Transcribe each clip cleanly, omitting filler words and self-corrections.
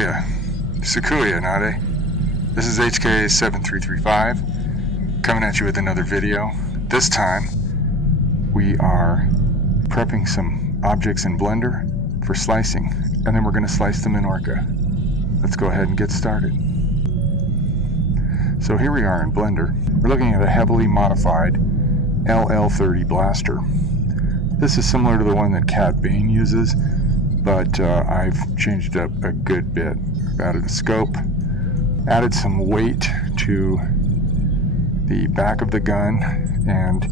Hiya, Sakuya Nade. This is HK7335 coming at you with another video. This time we are prepping some objects in Blender for slicing, and then we're going to slice them in Orca. Let's go ahead and get started. So here we are in Blender. We're looking at a heavily modified LL30 blaster. This is similar to the one that Cat Bane uses, but I've changed up a good bit. I've added a scope, added some weight to the back of the gun, and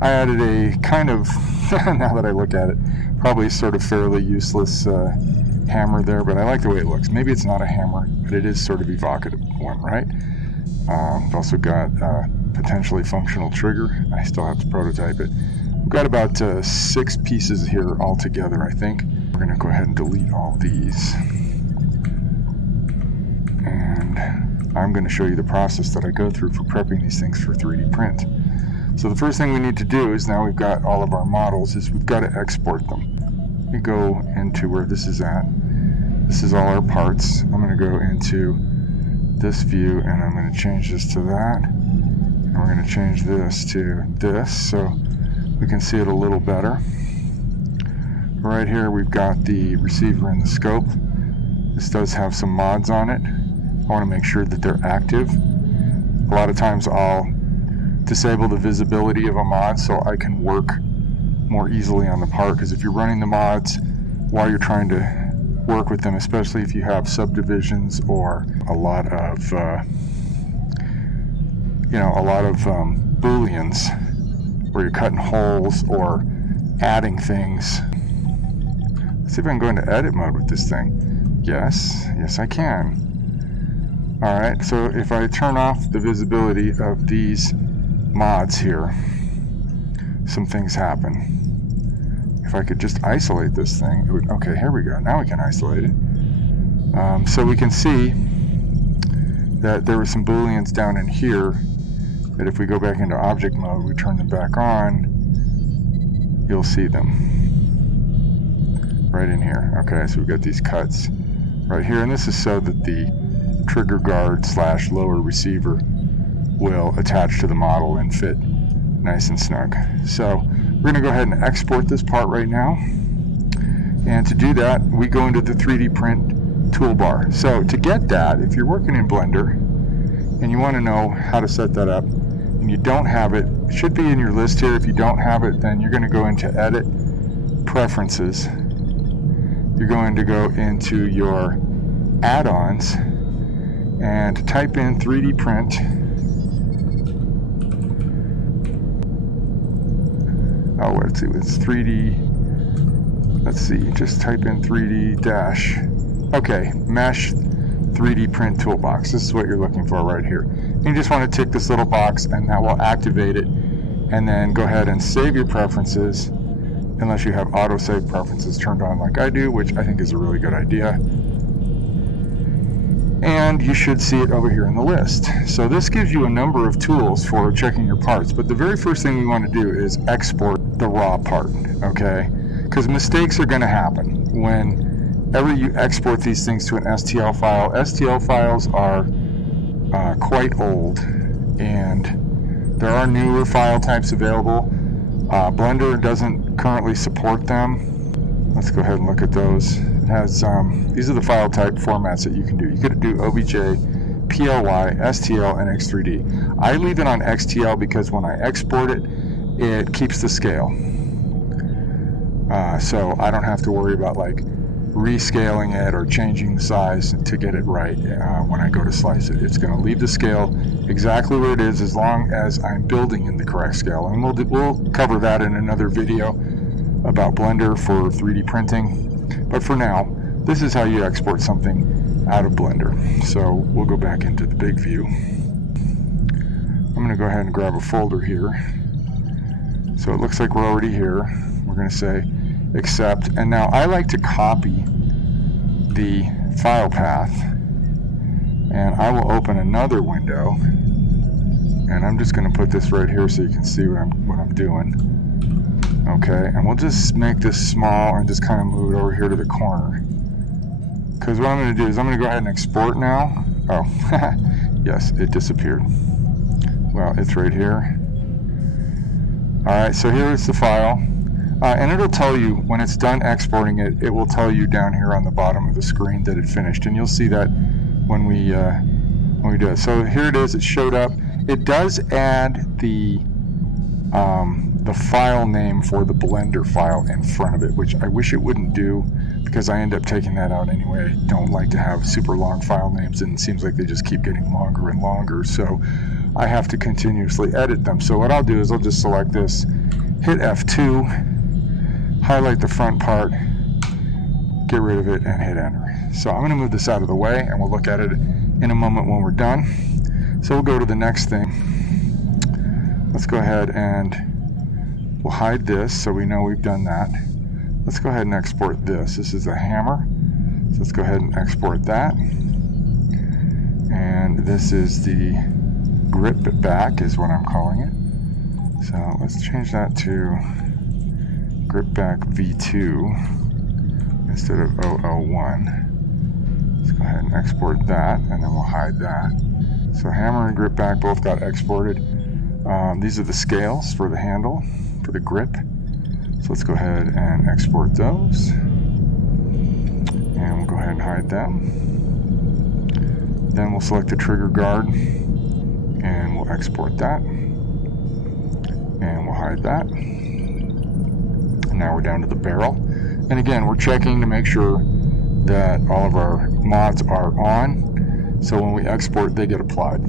I added a kind of, now that I look at it, probably sort of fairly useless hammer there, but I like the way it looks. Maybe it's not a hammer, but it is sort of evocative one, right? I've also got a potentially functional trigger. I still have to prototype it. We've got about 6 pieces here all together, I think. We're going to go ahead and delete all these. And I'm going to show you the process that I go through for prepping these things for 3D print. So the first thing we need to do is, now we've got all of our models, is we've got to export them. We go into where this is at. This is all our parts. I'm going to go into this view, and I'm going to change this to that. And we're going to change this to this, so we can see it a little better. Right here we've got the receiver and the scope. This does have some mods on it. I want to make sure that they're active. A lot of times I'll disable the visibility of a mod so I can work more easily on the part, because if you're running the mods while you're trying to work with them, especially if you have subdivisions or a lot of booleans where you're cutting holes or adding things. Let's see if I can go into edit mode with this thing. Yes I can. Alright, so if I turn off the visibility of these mods here, some things happen. If I could just isolate this thing, it would, okay, here we go. Now we can isolate it. So we can see that there were some booleans down in here that if we go back into object mode, we turn them back on, you'll see them right in here. Okay, so we've got these cuts right here, and this is so that the trigger guard / lower receiver will attach to the model and fit nice and snug. So we're going to go ahead and export this part right now, and to do that we go into the 3D print toolbar. So to get that, if you're working in Blender and you want to know how to set that up and you don't have it, it should be in your list here. If you don't have it, then you're going to go into Edit, Preferences. You're going to go into your add-ons and type in 3D print. Oh, let's see, it's 3D. Let's see, just type in 3D dash. Okay, Mesh 3D print toolbox. This is what you're looking for right here. You just want to tick this little box, and that will activate it. And then go ahead and save your preferences, unless you have autosave preferences turned on like I do, which I think is a really good idea. And you should see it over here in the list. So this gives you a number of tools for checking your parts, but the very first thing we want to do is export the raw part, okay? Because mistakes are going to happen whenever you export these things to an STL file. STL files are quite old, and there are newer file types available. Blender doesn't currently support them. Let's go ahead and look at those. It has these are the file type formats that you can do. You could do OBJ, PLY, STL, and X3D. I leave it on XTL because when I export it, it keeps the scale. So I don't have to worry about like rescaling it or changing the size to get it right when I go to slice it. It's going to leave the scale exactly where it is as long as I'm building in the correct scale. And we'll cover that in another video about Blender for 3D printing. But for now, this is how you export something out of Blender. So we'll go back into the big view. I'm going to go ahead and grab a folder here. So it looks like we're already here. We're going to say accept. And now I like to copy the file path, and I will open another window, and I'm just going to put this right here so you can see what I'm doing. Okay, and we'll just make this small and just kind of move it over here to the corner. Because what I'm going to do is I'm going to go ahead and export now. Oh, yes, it disappeared. Well, it's right here. Alright, so here is the file. And it'll tell you, when it's done exporting it, it will tell you down here on the bottom of the screen that it finished. And you'll see that when we do it. So here it is, it showed up. It does add the file name for the Blender file in front of it, which I wish it wouldn't do, because I end up taking that out anyway. I don't like to have super long file names, and it seems like they just keep getting longer and longer, so I have to continuously edit them. So what I'll do is I'll just select this, hit F2, highlight the front part, get rid of it, and hit enter. So I'm going to move this out of the way, and we'll look at it in a moment when we're done. So we'll go to the next thing. Let's go ahead and we'll hide this so we know we've done that. Let's go ahead and export this. This is a hammer. So let's go ahead and export that. And this is the grip back is what I'm calling it. So let's change that to grip back V2 instead of 001. Let's go ahead and export that, and then we'll hide that. So hammer and grip back both got exported. These are the scales for the handle, for the grip. So let's go ahead and export those. And we'll go ahead and hide them. Then we'll select the trigger guard, and we'll export that. And we'll hide that. And now we're down to the barrel. And again, we're checking to make sure that all of our mods are on, so when we export, they get applied.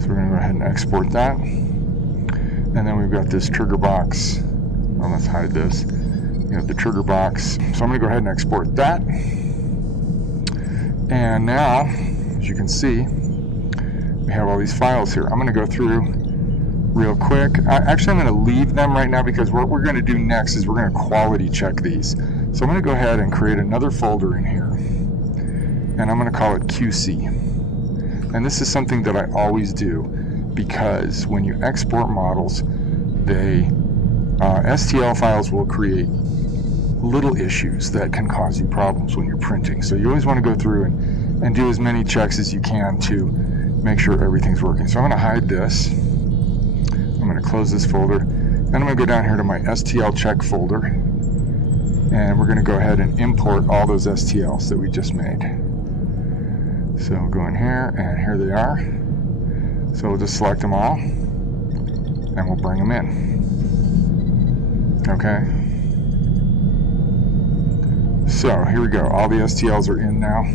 So we're going to go ahead and export that. And then we've got this trigger box. Well, let's hide this. We have the trigger box. So I'm going to go ahead and export that. And now, as you can see, we have all these files here. I'm going to go through real quick. Actually, I'm going to leave them right now, because what we're going to do next is we're going to quality check these. So I'm going to go ahead and create another folder in here. And I'm going to call it QC. And this is something that I always do, because when you export models, they STL files will create little issues that can cause you problems when you're printing. So you always want to go through and do as many checks as you can to make sure everything's working. So I'm going to hide this. I'm going to close this folder. Then I'm going to go down here to my STL check folder. And we're going to go ahead and import all those STLs that we just made. So we'll go in here, and here they are. So we'll just select them all, and we'll bring them in. Okay. So here we go. All the STLs are in now.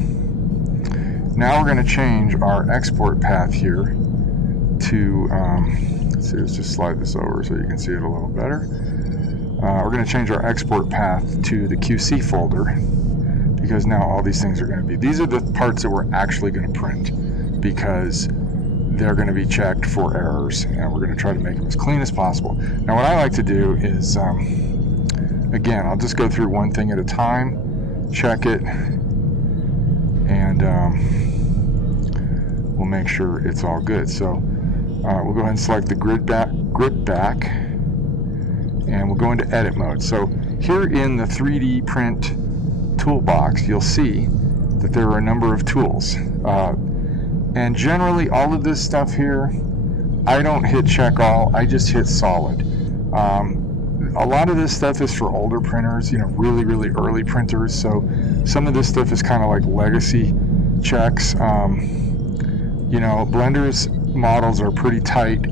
Now we're going to change our export path here to, let's see, let's just slide this over so you can see it a little better. We're going to change our export path to the QC folder, because now all these things are going to be, these are the parts that we're actually going to print, because they're going to be checked for errors, and we're going to try to make them as clean as possible. Now what I like to do is, again, I'll just go through one thing at a time, check it, and we'll make sure it's all good. So we'll go ahead and select the grip back, and we'll go into edit mode. So here in the 3D print toolbox, you'll see that there are a number of tools. And generally, all of this stuff here, I don't hit check all, I just hit solid. A lot of this stuff is for older printers, really, really early printers. So some of this stuff is kind of like legacy checks. Blender's models are pretty tight,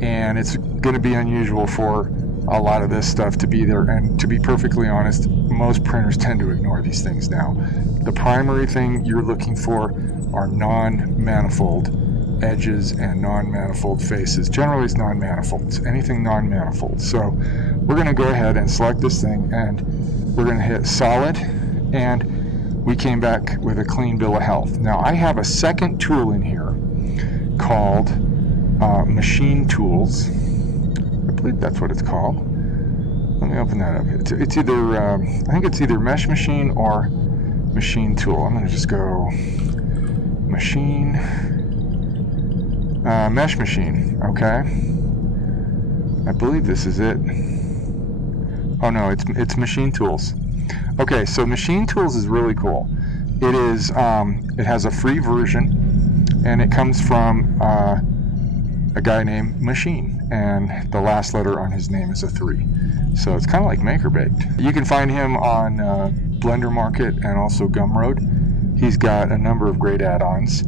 and it's going to be unusual for a lot of this stuff to be there. And to be perfectly honest, most printers tend to ignore these things now. The primary thing you're looking for are non-manifold edges and non-manifold faces. Generally it's non-manifolds, anything non-manifold. So we're going to go ahead and select this thing, and we're going to hit solid, and we came back with a clean bill of health. Now I have a second tool in here called Machine Tools. I believe that's what it's called. Let me open that up. It's either, I think it's either Mesh Machine or Machine Tool. I'm going to just go Machine, Mesh Machine, okay. I believe this is it. Oh no, it's Machine Tools. Okay, so Machine Tools is really cool. It is, it has a free version, and it comes from a guy named Machine, and the last letter on his name is a 3. So it's kind of like Maker Baked. You can find him on Blender Market and also Gumroad. He's got a number of great add-ons.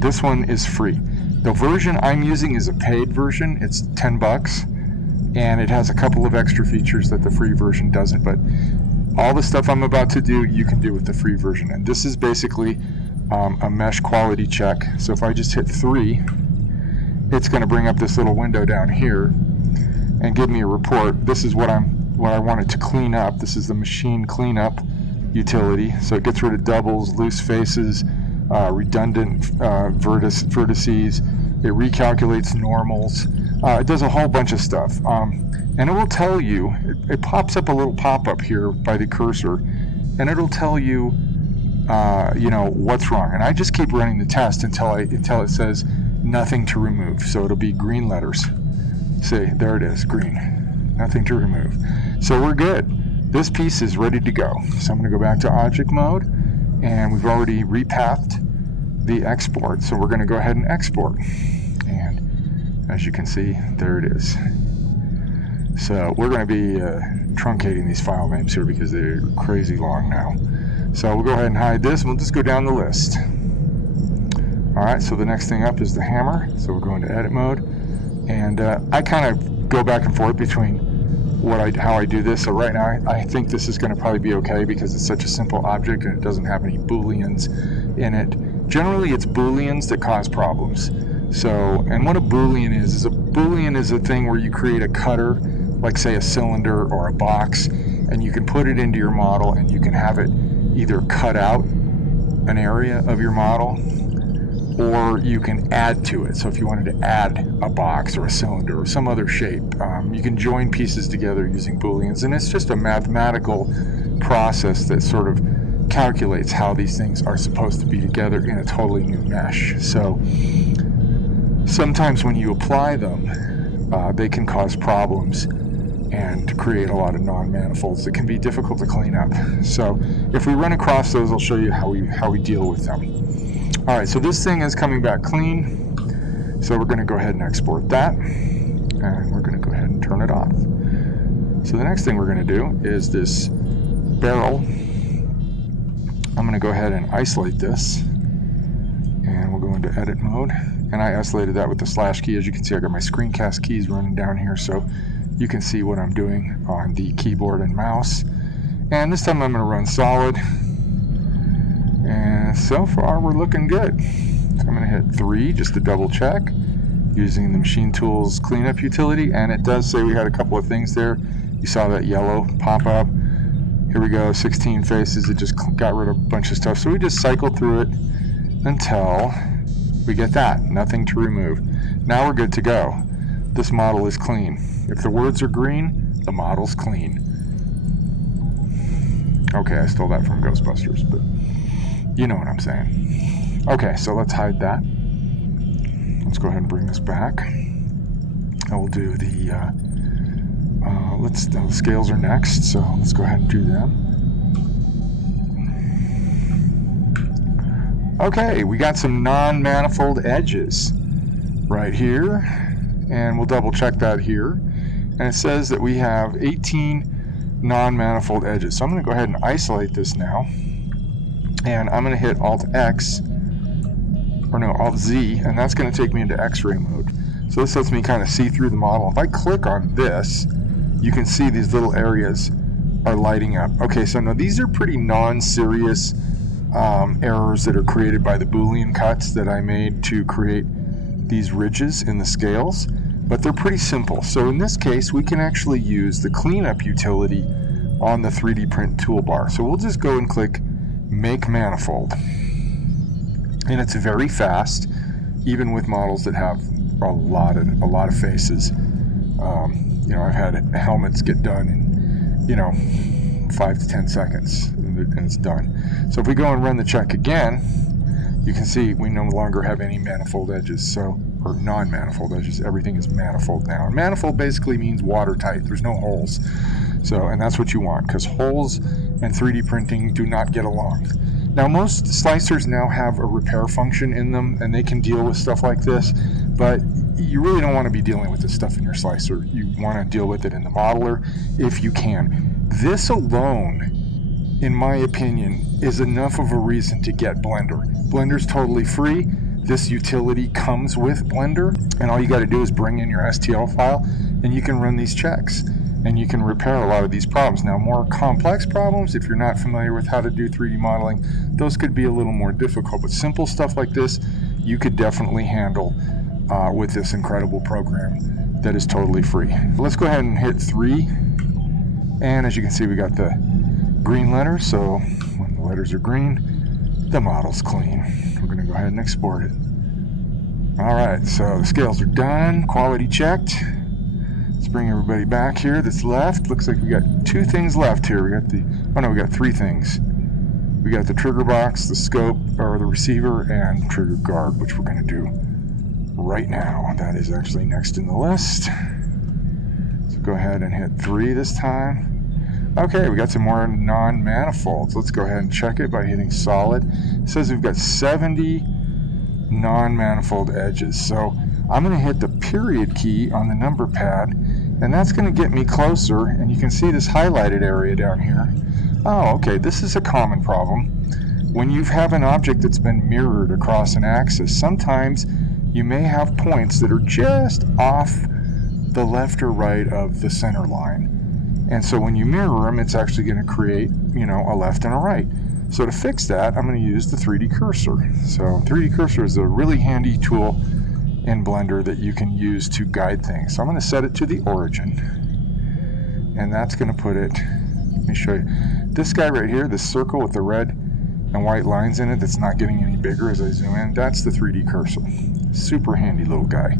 This one is free. The version I'm using is a paid version. It's $10, and it has a couple of extra features that the free version doesn't, but all the stuff I'm about to do, you can do with the free version. And this is basically a mesh quality check. So if I just hit 3, it's going to bring up this little window down here and give me a report. This is what I want it to clean up. This is the machine cleanup utility. So it gets rid of doubles, loose faces, redundant vertices. It recalculates normals. It does a whole bunch of stuff. And it will tell you, it pops up a little pop-up here by the cursor, and it'll tell you, you know, what's wrong. And I just keep running the test until it says nothing to remove. So it'll be green letters. See, there it is, green. Nothing to remove. So we're good. This piece is ready to go. So I'm going to go back to object mode, and we've already repathed the export. So we're going to go ahead and export. And as you can see, there it is. So we're going to be truncating these file names here because they're crazy long now. So we'll go ahead and hide this, and we'll just go down the list. Alright, so the next thing up is the hammer. So we're going to edit mode. And I kind of go back and forth between how I do this. So right now I think this is going to probably be okay because it's such a simple object and it doesn't have any booleans in it. Generally it's booleans that cause problems. So, and what a boolean is a boolean is a thing where you create a cutter, like say a cylinder or a box, and you can put it into your model and you can have it either cut out an area of your model or you can add to it. So if you wanted to add a box or a cylinder or some other shape, you can join pieces together using booleans, and it's just a mathematical process that sort of calculates how these things are supposed to be together in a totally new mesh. So sometimes when you apply them, they can cause problems and create a lot of non-manifolds that can be difficult to clean up. So if we run across those, I'll show you how we deal with them. Alright, so this thing is coming back clean. So we're going to go ahead and export that. And we're going to go ahead and turn it off. So the next thing we're going to do is this barrel. I'm going to go ahead and isolate this. And we'll go into edit mode. And I isolated that with the slash key. As you can see, I got my screencast keys running down here, so you can see what I'm doing on the keyboard and mouse. And this time I'm going to run solid. And so far we're looking good. So I'm going to hit 3 just to double check using the Machine Tools cleanup utility. And it does say we had a couple of things there. You saw that yellow pop up. Here we go, 16 faces. It just got rid of a bunch of stuff. So we just cycled through it until we get that, nothing to remove. Now we're good to go. This model is clean. If the words are green, the model's clean. Okay, I stole that from Ghostbusters, but you know what I'm saying. Okay, so let's hide that. Let's go ahead and bring this back. I will do the, the scales are next, so let's go ahead and do them. Okay, we got some non-manifold edges right here, and we'll double check that here. And it says that we have 18 non-manifold edges. So I'm going to go ahead and isolate this now, and I'm going to hit Alt-Z, and that's going to take me into X-ray mode. So this lets me kind of see through the model. If I click on this, you can see these little areas are lighting up. Okay, so now these are pretty non-serious errors that are created by the Boolean cuts that I made to create these ridges in the scales, but they're pretty simple. So in this case, we can actually use the cleanup utility on the 3D print toolbar. So we'll just go and click Make Manifold, and it's very fast, even with models that have a lot of faces. You know, I've had helmets get done in, you know, 5 to 10 seconds, and it's done. So if we go and run the check again, you can see we no longer have any manifold edges, so, or non-manifold edges. Everything is manifold now. And manifold basically means watertight. There's no holes. So, and that's what you want, because holes and 3D printing do not get along. Now, most slicers now have a repair function in them, and they can deal with stuff like this, but you really don't want to be dealing with this stuff in your slicer. You want to deal with it in the modeler if you can. This alone, in my opinion, is enough of a reason to get Blender. Blender's totally free. This utility comes with Blender, and all you got to do is bring in your STL file, and you can run these checks, and you can repair a lot of these problems. Now, more complex problems, if you're not familiar with how to do 3D modeling, those could be a little more difficult, but simple stuff like this, you could definitely handle with this incredible program that is totally free. Let's go ahead and hit 3, and as you can see, we got the green letters, so when the letters are green, the model's clean. We're going to go ahead and export it. Alright, so the scales are done, quality checked. Let's bring everybody back here that's left. Looks like we got 2 things left here. We got we got 3 things. We got the trigger box, the scope, or the receiver, and trigger guard, which we're going to do right now. That is actually next in the list. So go ahead and hit 3 this time. Okay, we got some more non-manifolds. Let's go ahead and check it by hitting solid. It says we've got 70 non-manifold edges. So I'm going to hit the period key on the number pad, and that's going to get me closer, and you can see this highlighted area down here. Oh, okay, this is a common problem. When you have an object that's been mirrored across an axis, sometimes you may have points that are just off the left or right of the center line. And so when you mirror them, it's actually going to create, a left and a right. So to fix that, I'm going to use the 3D cursor. So 3D cursor is a really handy tool in Blender that you can use to guide things. So I'm going to set it to the origin. And that's going to put it, let me show you. This guy right here, this circle with the red and white lines in it that's not getting any bigger as I zoom in, that's the 3D cursor. Super handy little guy.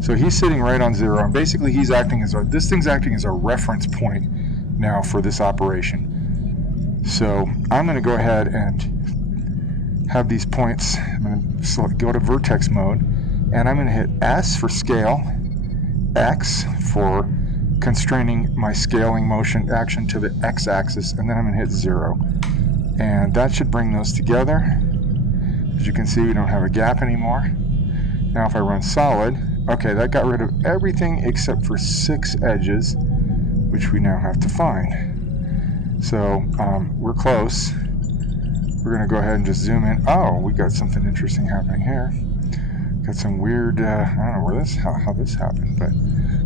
So he's sitting right on 0, and basically he's acting as this thing's acting as a reference point now for this operation. So I'm going to go ahead and have these points. I'm going to go to vertex mode, and I'm going to hit S for scale, X for constraining my scaling motion action to the x-axis, and then I'm going to hit 0. And that should bring those together. As you can see, we don't have a gap anymore. Now if I run solid, okay, that got rid of everything except for 6 edges, which we now have to find. So we're close. We're going to go ahead and just zoom in. Oh, we got something interesting happening here. Got some weird, I don't know how this happened, but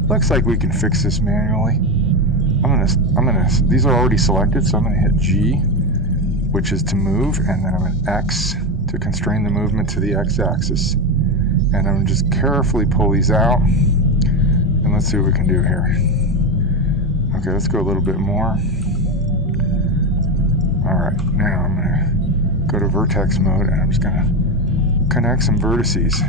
looks like we can fix this manually. These are already selected, so I'm going to hit G, which is to move, and then I'm going to X to constrain the movement to the x-axis. And I'm going to just carefully pull these out, and let's see what we can do here. Okay, let's go a little bit more. Alright, now I'm going to go to vertex mode, and I'm just going to connect some vertices.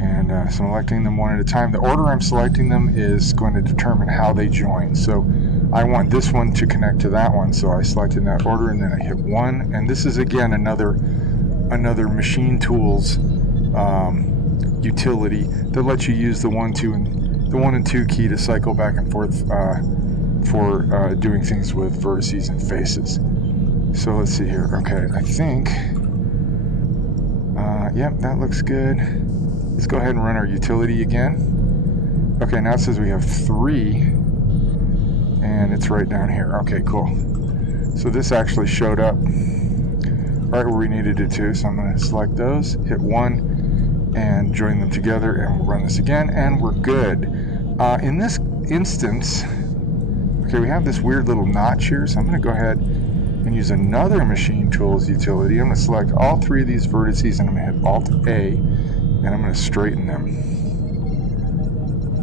And selecting them one at a time. The order I'm selecting them is going to determine how they join. So I want this one to connect to that one, so I select in that order, and then I hit 1. And this is again another machine tools utility that lets you use the 1 and 2 key to cycle back and forth for doing things with vertices and faces. So let's see here. Okay, I think yep, that looks good. Let's go ahead and run our utility again. Okay, now it says we have 3, and it's right down here. Okay, cool. So this actually showed up right where we needed it to, so I'm going to select those, hit 1, and join them together, and we'll run this again, and we're good. In this instance, okay, we have this weird little notch here, so I'm going to go ahead and use another machine tools utility. I'm going to select all 3 of these vertices, and I'm going to hit Alt-A, and I'm going to straighten them.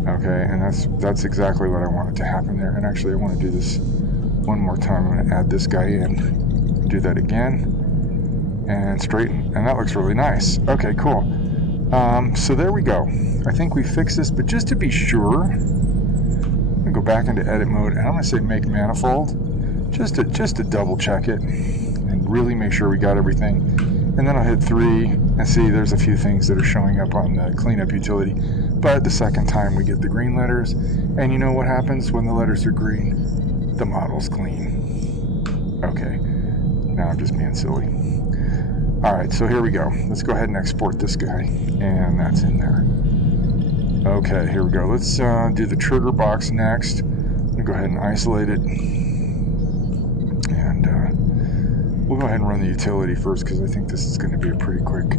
Okay, and that's exactly what I wanted to happen there. And actually, I want to do this one more time. I'm going to add this guy in, do that again, and straighten. And that looks really nice. Okay, cool. So there we go. I think we fixed this, but just to be sure, I'm going to go back into edit mode, and I'm going to say make manifold, just to double check it, and really make sure we got everything. and then I'll hit 3, and see there's a few things that are showing up on the cleanup utility. But the second time we get the green letters, and you know what happens when the letters are green? The model's clean. Okay, now I'm just being silly. Alright, so here we go. Let's go ahead and export this guy, and that's in there. Okay, here we go. Let's do the trigger box next. I'm going to go ahead and isolate it. And we'll go ahead and run the utility first, because I think this is going to be a pretty quick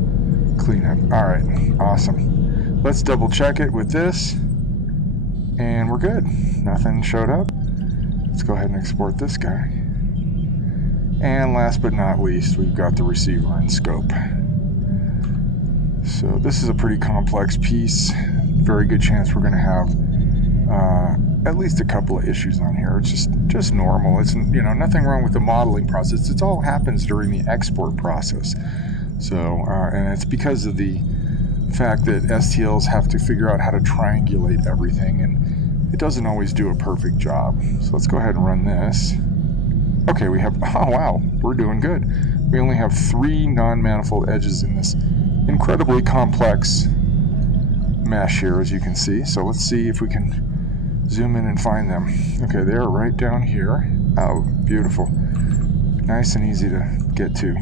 cleanup. Alright, awesome. Let's double check it with this. And we're good. Nothing showed up. Let's go ahead and export this guy. And last but not least, we've got the receiver and scope. So this is a pretty complex piece. Very good chance we're going to have at least a couple of issues on here. It's just normal. It's, you know, nothing wrong with the modeling process. It all happens during the export process. So and it's because of the fact that STLs have to figure out how to triangulate everything, and it doesn't always do a perfect job. So let's go ahead and run this. Okay, we have, oh wow, we're doing good. We only have 3 non-manifold edges in this incredibly complex mesh here, as you can see. So let's see if we can zoom in and find them. Okay, they are right down here. Oh, beautiful. Nice and easy to get to.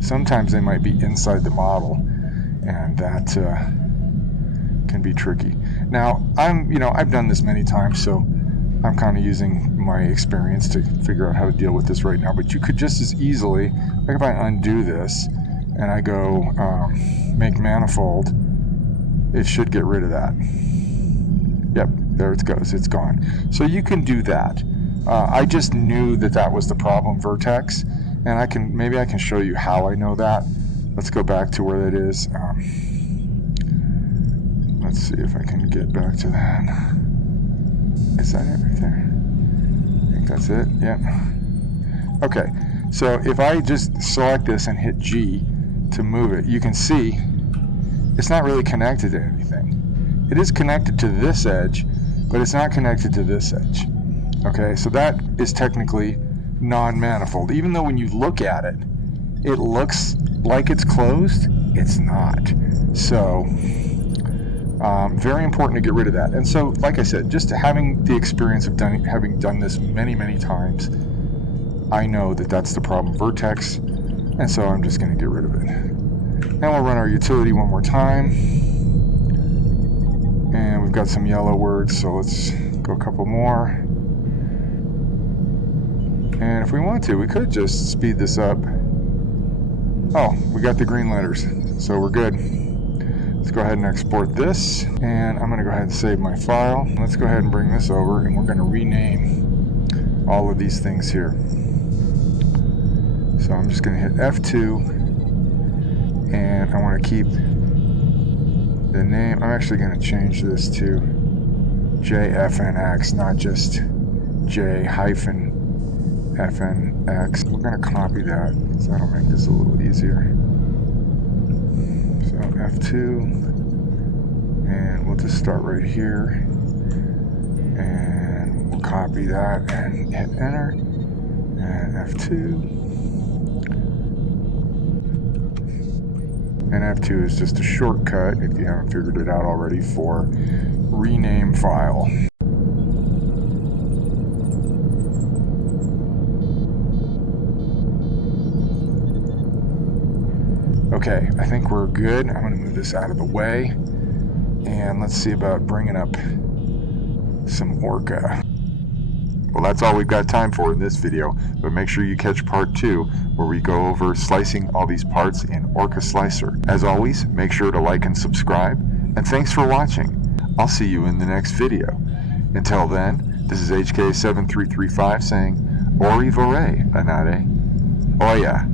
Sometimes they might be inside the model, and that can be tricky. Now, I've done this many times, so I'm kind of using my experience to figure out how to deal with this right now, but you could just as easily, like if I undo this and I go make manifold, it should get rid of that. Yep, there it goes, it's gone. So you can do that. I just knew that was the problem, Vertex, and maybe I can show you how I know that. Let's go back to where that is. Let's see if I can get back to that. Is that it right there? I think that's it. Yep. Okay, so if I just select this and hit G to move it, you can see it's not really connected to anything. It is connected to this edge, but it's not connected to this edge. Okay, so that is technically non-manifold. Even though when you look at it, it looks like it's closed, it's not. So very important to get rid of that. And so, like I said, just having the experience of having done this many, many times, I know that that's the problem, Vertex, and so I'm just going to get rid of it. And we'll run our utility one more time. And we've got some yellow words, so let's go a couple more. And if we want to, we could just speed this up. Oh, we got the green letters, so we're good. Let's go ahead and export this, and I'm going to go ahead and save my file. Let's go ahead and bring this over, and we're going to rename all of these things here. So I'm just going to hit F2, and I want to keep the name. I'm actually going to change this to JFNX, not just J-FNX. We're going to copy that, so that'll make this a little easier. So F2, and we'll just start right here, and we'll copy that and hit enter, and F2, and F2 is just a shortcut, if you haven't figured it out already, for rename file. Okay, I think we're good. I'm going to move this out of the way, and let's see about bringing up some Orca. Well, that's all we've got time for in this video, but make sure you catch part 2, where we go over slicing all these parts in Orca Slicer. As always, make sure to like and subscribe, and thanks for watching. I'll see you in the next video. Until then, this is HK7335 saying, Ori vorrei, Anade. Oya.